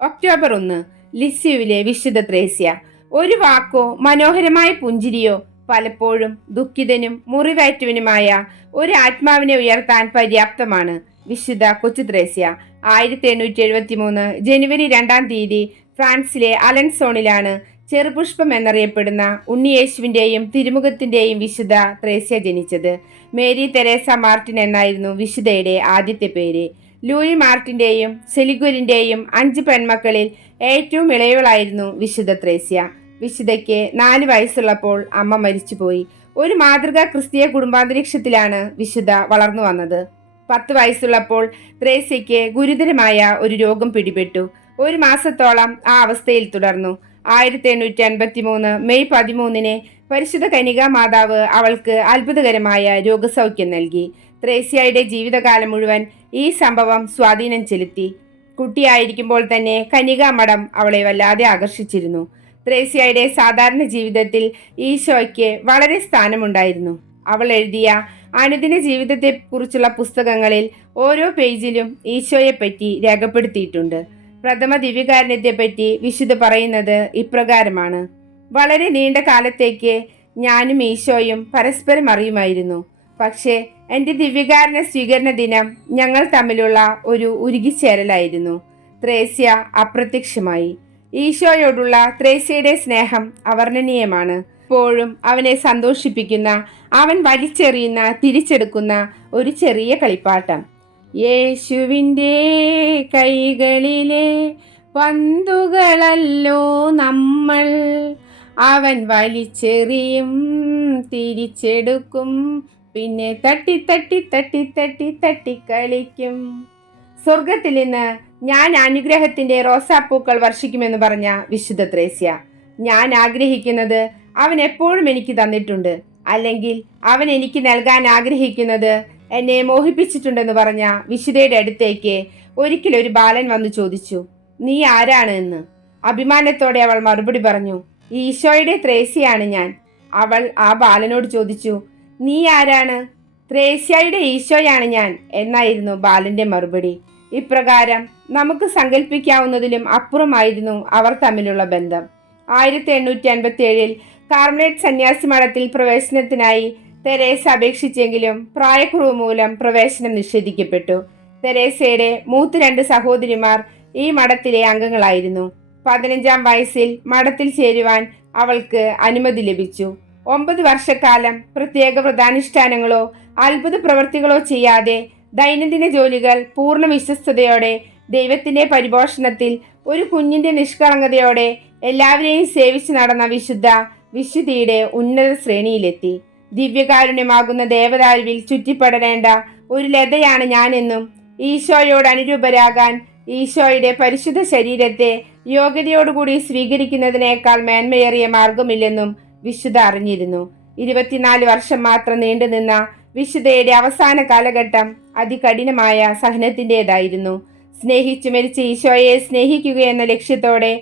October ഒന്ന് ലിസ്യുവിലെ വിശുദ്ധ ത്രേസ്യ. ഒരു വാക്കോ മനോഹരമായ പുഞ്ചിരിയോ പലപ്പോഴും ദുഃഖിതനും മുറിവേറ്റവനുമായ ഒരു ആത്മാവിനെ ഉയർത്താൻ പര്യാപ്തമാണ് വിശുദ്ധ കൊച്ചു ത്രേസ്യ. ആയിരത്തി എണ്ണൂറ്റി എഴുപത്തി മൂന്ന് ജനുവരി രണ്ടാം തീയതി ഫ്രാൻസിലെ അലൻസോണിലാണ് ചെറുപുഷ്പം എന്നറിയപ്പെടുന്ന ഉണ്ണിയേശുവിന്റെയും തിരുമുഖത്തിന്റെയും വിശുദ്ധ ത്രേസ്യ ജനിച്ചത്. മേരി തെരേസ മാർട്ടിൻ എന്നായിരുന്നു വിശുദ്ധയുടെ ആദ്യത്തെ പേര്. ലൂയി മാർട്ടിന്റെയും സെലിഗുരിന്റെയും അഞ്ച് പെൺമക്കളിൽ ഏറ്റവും ഇളയവളായിരുന്നു വിശുദ്ധ ത്രേസ്യ. വിശുദ്ധയ്ക്ക് നാല് വയസ്സുള്ളപ്പോൾ അമ്മ മരിച്ചുപോയി. ഒരു മാതൃകാ ക്രിസ്തീയ കുടുംബാന്തരീക്ഷത്തിലാണ് വിശുദ്ധ വളർന്നു വന്നത്. പത്ത് വയസ്സുള്ളപ്പോൾ ത്രേസ്യയ്ക്ക് ഗുരുതരമായ ഒരു രോഗം പിടിപെട്ടു. ഒരു മാസത്തോളം ആ അവസ്ഥയിൽ തുടർന്നു. ആയിരത്തി എണ്ണൂറ്റി അൻപത്തി മൂന്ന് മെയ് പതിമൂന്നിന് പരിശുദ്ധ കനികാ മാതാവ് അവൾക്ക് അത്ഭുതകരമായ രോഗസൗഖ്യം നൽകി. ത്രേസ്യയുടെ ജീവിതകാലം മുഴുവൻ ഈ സംഭവം സ്വാധീനം ചെലുത്തി. കുട്ടിയായിരിക്കുമ്പോൾ തന്നെ കനികാ മഠം അവളെ വല്ലാതെ ആകർഷിച്ചിരുന്നു. ത്രേസ്യയുടെ സാധാരണ ജീവിതത്തിൽ ഈശോയ്ക്ക് വളരെ സ്ഥാനമുണ്ടായിരുന്നു. അവൾ എഴുതിയ അനുദിന ജീവിതത്തെക്കുറിച്ചുള്ള പുസ്തകങ്ങളിൽ ഓരോ പേജിലും ഈശോയെപ്പറ്റി രേഖപ്പെടുത്തിയിട്ടുണ്ട്. പ്രഥമ ദിവ്യകാരുണ്യത്തെപ്പറ്റി വിശുദ്ധ പറയുന്നത് ഇപ്രകാരമാണ്. വളരെ നീണ്ട കാലത്തേക്ക് ഞാനും ഈശോയും പരസ്പരം അറിയുമായിരുന്നു. പക്ഷേ എന്റെ ദിവ്യകാരന സ്വീകരണ ദിനം ഞങ്ങൾ തമ്മിലുള്ള ഒരു ഉരുകിച്ചേരലായിരുന്നു. ത്രേസ്യ അപ്രത്യക്ഷമായി. ഈശോയോടുള്ള ത്രേസ്യയുടെ സ്നേഹം അവർണനീയമാണ്. എപ്പോഴും അവനെ സന്തോഷിപ്പിക്കുന്ന അവൻ വലിച്ചെറിയുന്ന തിരിച്ചെടുക്കുന്ന ഒരു ചെറിയ കളിപ്പാട്ടം. യേശുവിന്റെ കൈകളിലെ പന്തുകളല്ലോ നമ്മൾ. അവൻ വലിച്ചെറിയും തിരിച്ചെടുക്കും പിന്നെ തട്ടി തട്ടി തട്ടി തട്ടി തട്ടി കളിക്കും. സ്വർഗത്തിൽ നിന്ന് ഞാൻ അനുഗ്രഹത്തിന്റെ റോസാപ്പൂക്കൾ വർഷിക്കുമെന്ന് പറഞ്ഞ വിശുദ്ധ ത്രേസ്യ. ഞാൻ ആഗ്രഹിക്കുന്നത് അവൻ എപ്പോഴും എനിക്ക് തന്നിട്ടുണ്ട്. അല്ലെങ്കിൽ അവൻ എനിക്ക് നൽകാൻ ആഗ്രഹിക്കുന്നത് എന്നെ മോഹിപ്പിച്ചിട്ടുണ്ടെന്ന് പറഞ്ഞ വിശുദ്ധയുടെ അടുത്തേക്ക് ഒരിക്കലൊരു ബാലൻ വന്നു ചോദിച്ചു നീ ആരാണ് എന്ന്? അഭിമാനത്തോടെ അവൾ മറുപടി പറഞ്ഞു ഈശോയുടെ ത്രേസ്യയാണ് ഞാൻ. അവൾ ആ ബാലനോട് ചോദിച്ചു നീ ആരാണ്? ത്രേസ്യയുടെ ഈശോയാണ് ഞാൻ എന്നായിരുന്നു ബാലന്റെ മറുപടി. ഇപ്രകാരം നമുക്ക് സങ്കല്പിക്കാവുന്നതിലും അപ്പുറമായിരുന്നു അവർ തമ്മിലുള്ള ബന്ധം. ആയിരത്തി എണ്ണൂറ്റി അൻപത്തി ഏഴിൽ കാർമലേറ്റ് സന്യാസി മഠത്തിൽ പ്രവേശനത്തിനായി തെരേസ അപേക്ഷിച്ചെങ്കിലും പ്രായക്കുറവ് മൂലം പ്രവേശനം നിഷേധിക്കപ്പെട്ടു. തെരേസയുടെ മൂത്ത് രണ്ട് സഹോദരിമാർ ഈ മഠത്തിലെ അംഗങ്ങളായിരുന്നു. പതിനഞ്ചാം വയസ്സിൽ മഠത്തിൽ ചേരുവാൻ അവൾക്ക് അനുമതി ലഭിച്ചു. ഒമ്പത് വർഷക്കാലം പ്രത്യേക വ്രതാനുഷ്ഠാനങ്ങളോ അത്ഭുത പ്രവൃത്തികളോ ചെയ്യാതെ ദൈനംദിന ജോലികൾ പൂർണ വിശ്വസ്തയോടെ ദൈവത്തിന്റെ പരിപോഷണത്തിൽ ഒരു കുഞ്ഞിന്റെ നിഷ്കളങ്കതയോടെ എല്ലാവരെയും സേവിച്ച് നടന്ന വിശുദ്ധ വിശുദ്ധിയുടെ ഉന്നത ശ്രേണിയിലെത്തി. ദിവ്യകാരുണ്യമാകുന്ന ദേവതാരുവിൽ ചുറ്റിപ്പടരേണ്ട ഒരു ലതയാണ് ഞാനെന്നും ഈശോയോട് അനുരൂപരാകാൻ ഈശോയുടെ പരിശുദ്ധ ശരീരത്തെ യോഗ്യതയോടുകൂടി സ്വീകരിക്കുന്നതിനേക്കാൾ മേന്മയേറിയ മാർഗമില്ലെന്നും വിശുദ്ധ അറിഞ്ഞിരുന്നു. ഇരുപത്തിനാല് വർഷം മാത്രം നീണ്ടുനിന്ന വിശുദ്ധയുടെ അവസാന കാലഘട്ടം അതികഠിനമായ സഹനത്തിന്റെതായിരുന്നു. സ്നേഹിച്ചു മരിച്ച ഈശോയെ സ്നേഹിക്കുക എന്ന ലക്ഷ്യത്തോടെ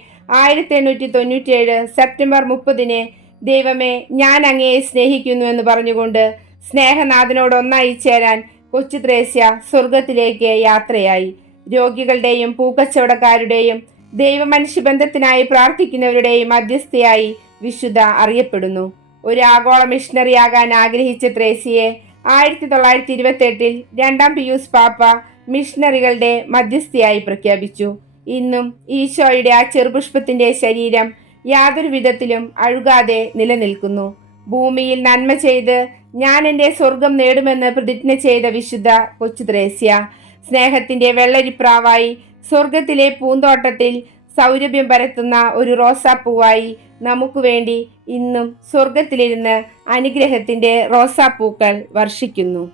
ആയിരത്തി എണ്ണൂറ്റി തൊണ്ണൂറ്റിയേഴ് സെപ്റ്റംബർ മുപ്പതിന് ദൈവമേ ഞാൻ അങ്ങയെ സ്നേഹിക്കുന്നു എന്ന് പറഞ്ഞുകൊണ്ട് സ്നേഹനാഥനോട് ഒന്നായി ചേരാൻ കൊച്ചു ത്രേസ്യ സ്വർഗത്തിലേക്ക് യാത്രയായി. രോഗികളുടെയും പൂക്കച്ചവടക്കാരുടെയും ദൈവമനുഷ്യബന്ധത്തിനായി പ്രാർത്ഥിക്കുന്നവരുടെയും മധ്യസ്ഥയായി വിശുദ്ധ അറിയപ്പെടുന്നു. ഒരു ആഗോള മിഷണറി ആകാൻ ആഗ്രഹിച്ച ത്രേസിയെ ആയിരത്തി തൊള്ളായിരത്തി ഇരുപത്തി എട്ടിൽ രണ്ടാം പിയൂസ് പാപ്പ മിഷണറികളുടെ മധ്യസ്ഥയായി പ്രഖ്യാപിച്ചു. ഇന്നും ഈശോയുടെ ആ ചെറുപുഷ്പത്തിന്റെ ശരീരം യാതൊരു വിധത്തിലും അഴുകാതെ നിലനിൽക്കുന്നു. ഭൂമിയിൽ നന്മ ചെയ്ത് ഞാൻ എന്റെ സ്വർഗം നേടുമെന്ന് പ്രതിജ്ഞ ചെയ്ത വിശുദ്ധ കൊച്ചു ത്രേസ്യ സ്നേഹത്തിന്റെ വെള്ളരിപ്രാവായി സ്വർഗത്തിലെ പൂന്തോട്ടത്തിൽ സൗരഭ്യം പരത്തുന്ന ഒരു റോസാപ്പൂവായി നമുക്ക് വേണ്ടി ഇന്നും സ്വർഗത്തിലിരുന്ന് അനുഗ്രഹത്തിന്റെ റോസാപ്പൂക്കൾ വർഷിക്കുന്നു.